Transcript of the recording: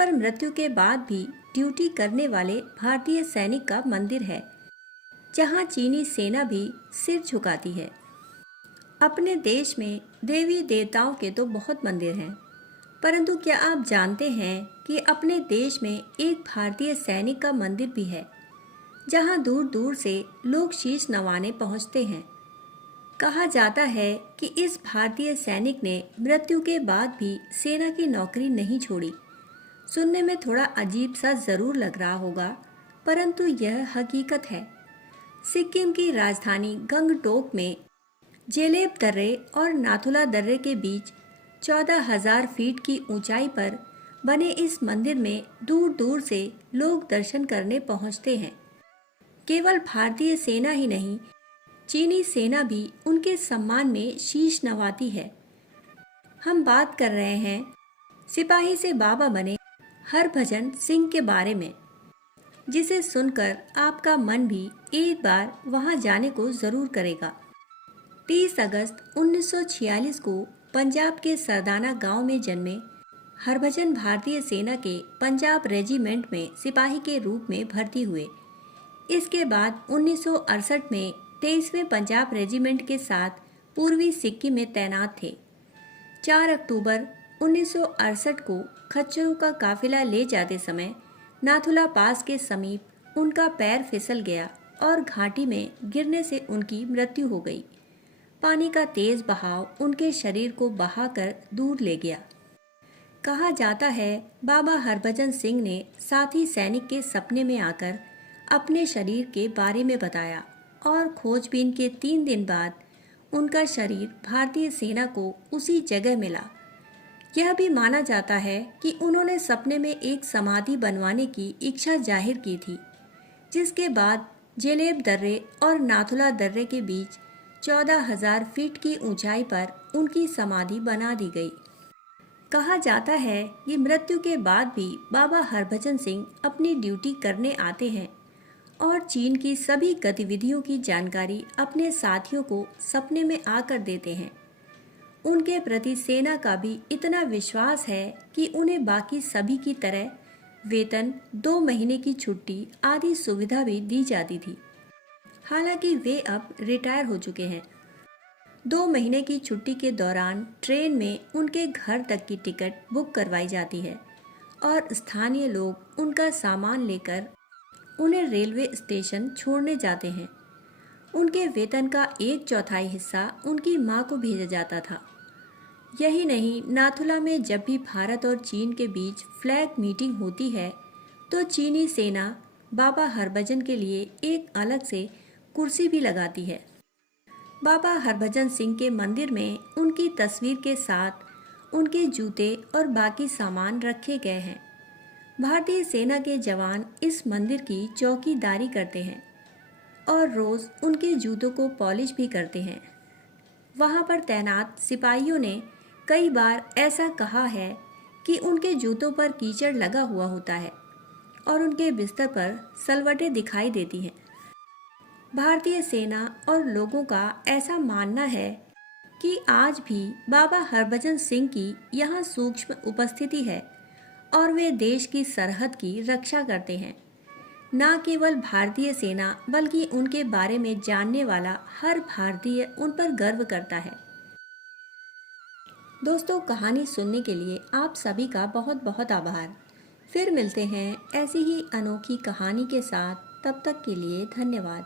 पर मृत्यु के बाद भी ड्यूटी करने वाले भारतीय सैनिक का मंदिर है, जहां चीनी सेना भी सिर झुकाती है। अपने देश में देवी देवताओं के तो बहुत मंदिर हैं, परंतु क्या आप जानते हैं कि अपने देश में एक भारतीय सैनिक का मंदिर भी है, जहां दूर दूर से लोग शीश नवाने पहुंचते हैं। कहा जाता है कि इस भारतीय सैनिक ने मृत्यु के बाद भी सेना की नौकरी नहीं छोड़ी। सुनने में थोड़ा अजीब सा जरूर लग रहा होगा, परंतु यह हकीकत है। सिक्किम की राजधानी गंगटोक में जेलेब दर्रे और नाथुला दर्रे के बीच 14,000 फीट की ऊंचाई पर बने इस मंदिर में दूर दूर से लोग दर्शन करने पहुंचते हैं। केवल भारतीय सेना ही नहीं, चीनी सेना भी उनके सम्मान में शीश नवाती है। हम बात कर रहे हैं सिपाही से बाबा बने हरभजन सिंह के बारे में, जिसे सुनकर आपका मन भी एक बार वहां जाने को जरूर करेगा। 30 अगस्त 1946 को पंजाब के सरदाना गांव में जन्मे हरभजन भारतीय सेना के पंजाब रेजिमेंट में सिपाही के रूप में भर्ती हुए। इसके बाद 1968 में 23वें पंजाब रेजिमेंट के साथ पूर्वी सिक्किम में तैनात थे। 4 अक्टूबर 1968 को खच्चरों का काफिला ले जाते समय नाथुला पास के समीप उनका पैर फिसल गया और घाटी में गिरने से उनकी मृत्यु हो गई। पानी का तेज बहाव उनके शरीर को बहाकर दूर ले गया। कहा जाता है बाबा हरभजन सिंह ने साथी सैनिक के सपने में आकर अपने शरीर के बारे में बताया और खोजबीन के 3 दिन बाद उनका शरीर भारतीय सेना को उसी जगह मिला। यह भी माना जाता है कि उन्होंने सपने में एक समाधि बनवाने की इच्छा जाहिर की थी, जिसके बाद जेलेब दर्रे और नाथुला दर्रे के बीच 14,000 फीट की ऊंचाई पर उनकी समाधि बना दी गई। कहा जाता है कि मृत्यु के बाद भी बाबा हरभजन सिंह अपनी ड्यूटी करने आते हैं और चीन की सभी गतिविधियों की जानकारी अपने साथियों को सपने में आकर देते हैं। उनके प्रति सेना का भी इतना विश्वास है कि उन्हें बाकी सभी की तरह वेतन, 2 महीने की छुट्टी आदि सुविधा भी दी जाती थी। हालांकि वे अब रिटायर हो चुके हैं। 2 महीने की छुट्टी के दौरान ट्रेन में उनके घर तक की टिकट बुक करवाई जाती है और स्थानीय लोग उनका सामान लेकर उन्हें रेलवे स्टेशन छोड़ने जाते हैं। उनके वेतन का 1/4 हिस्सा उनकी मां को भेजा जाता था। यही नहीं, नाथुला में जब भी भारत और चीन के बीच फ्लैग मीटिंग होती है तो चीनी सेना बाबा हरभजन के लिए एक अलग से कुर्सी भी लगाती है। बाबा हरभजन सिंह के मंदिर में उनकी तस्वीर के साथ उनके जूते और बाकी सामान रखे गए हैं। भारतीय सेना के जवान इस मंदिर की चौकीदारी करते हैं और रोज उनके जूतों को पॉलिश भी करते हैं। वहां पर तैनात सिपाहियों ने कई बार ऐसा कहा है कि उनके जूतों पर कीचड़ लगा हुआ होता है और उनके बिस्तर पर सलवटें दिखाई देती हैं। भारतीय सेना और लोगों का ऐसा मानना है कि आज भी बाबा हरभजन सिंह की यहाँ सूक्ष्म उपस्थिति है और वे देश की सरहद की रक्षा करते हैं। न केवल भारतीय सेना बल्कि उनके बारे में जानने वाला हर भारतीय उन पर गर्व करता है। दोस्तों, कहानी सुनने के लिए आप सभी का बहुत बहुत आभार। फिर मिलते हैं ऐसी ही अनोखी कहानी के साथ। तब तक के लिए धन्यवाद।